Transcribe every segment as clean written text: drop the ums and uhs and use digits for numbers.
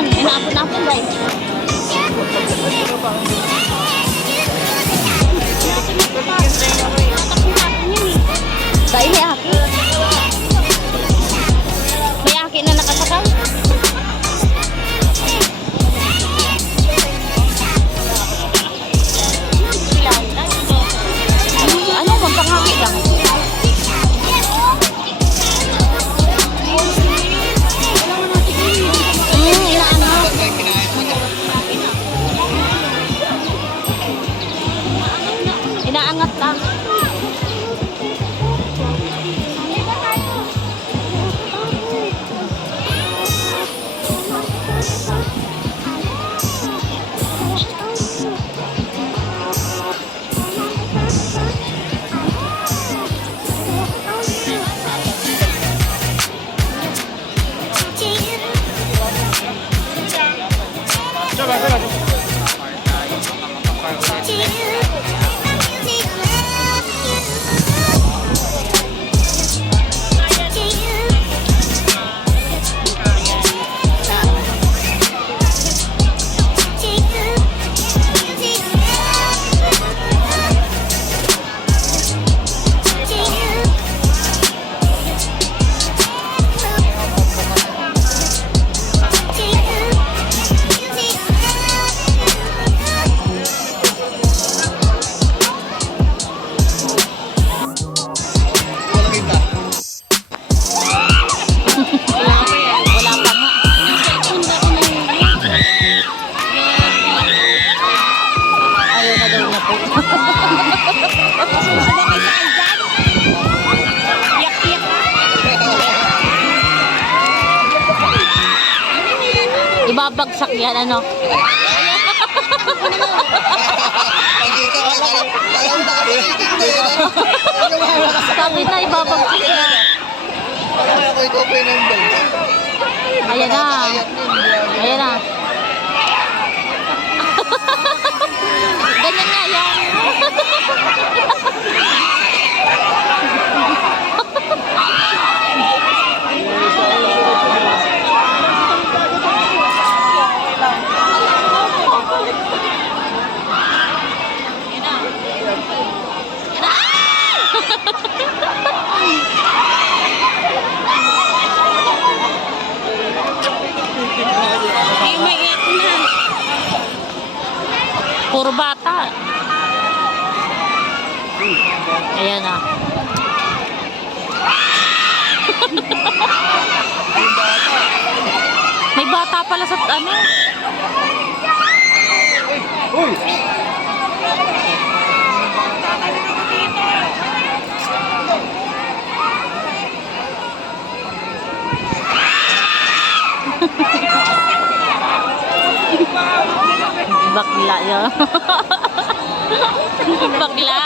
yan. Inapon-apon guys. Dahil may aki. May aki na nakasakay. Ano bang pangaki lang? Inaangat lang. Ibabagsak yan, ano? Sabi na, ibabagsak yan. Ayan na. Ayan na. Ganyan nga yan. Puro bata. Ayan na. May bata pala sa ano. Uy! Bakla yun. Bakla.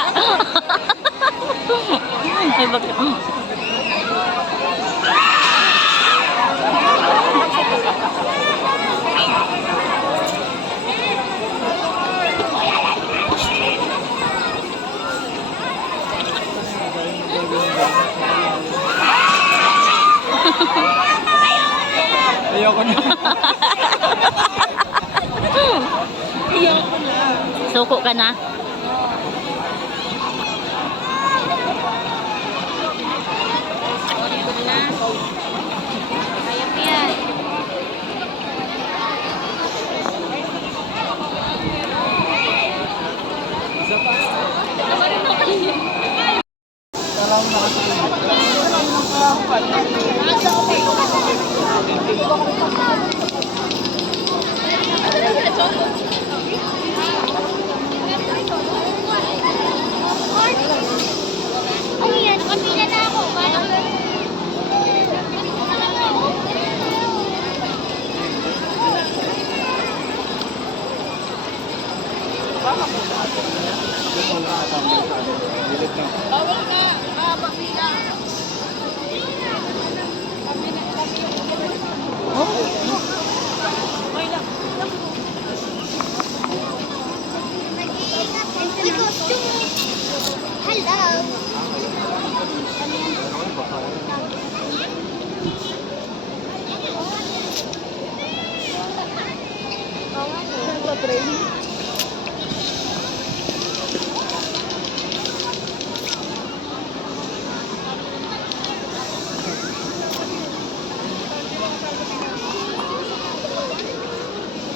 Ay, bakla. Ayoko na. Suko ka na? Kaya mo yan.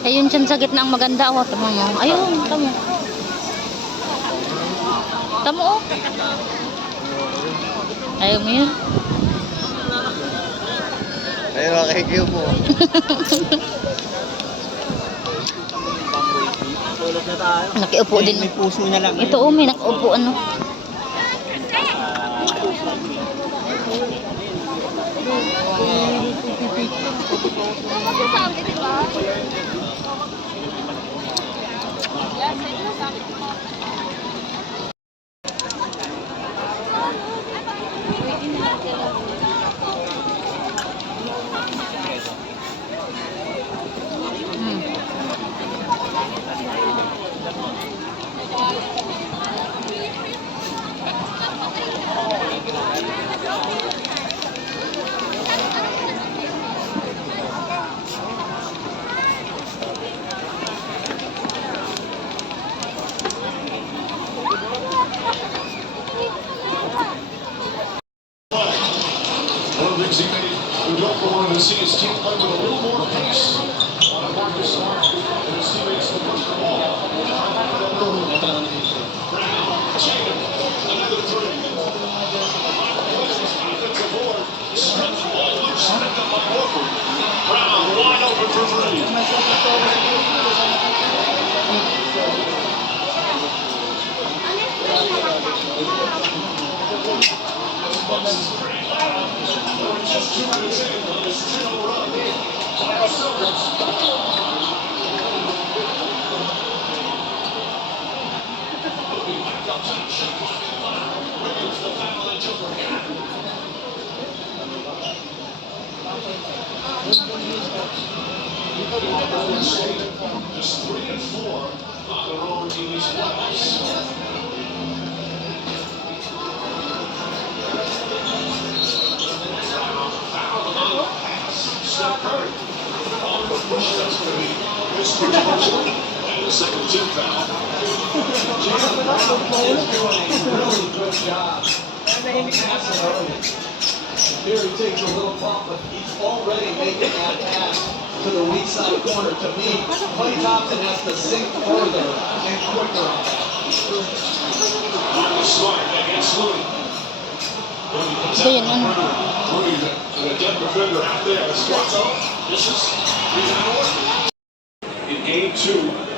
Ayun dyan sa gitna ang maganda. Oh, tama mo. Ayun, tama. Tama oh. Ayaw mo yun. Ayun, makikip mo. Tulog na tayo. Nakiupo din. May puso na lang. Ito oh, may nakaupo ano. One of the things he would not want to see his team play with a little more pace. Marcus Smart and his teammates to push the ball. Jacob, another three. Offensive board, spread the ball loose, picked up by Horford. Brown wide open for three. Just 2 minutes in on this 10-0 run by the Celtics. Williams, the foul line jumper. Just 3 and 4 on the road in these playoffs. Steph Curry on the push. That's going to be his first personal and the second team foul. Jaylen Brown is doing a really good job. Passing early. Here he takes a little bump, but he's already making that pass to the weak side corner. To me, Klay Thompson has to sink further and quicker. Marcus Smart against Looney. Ito yun ano. Looney, the dead defender out there. Smart's up. This is in game 2,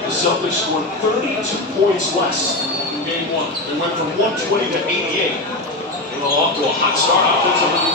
the Celtics scored 32 points less in game 1. They went from 120 to 88. They were off to a hot start offensively.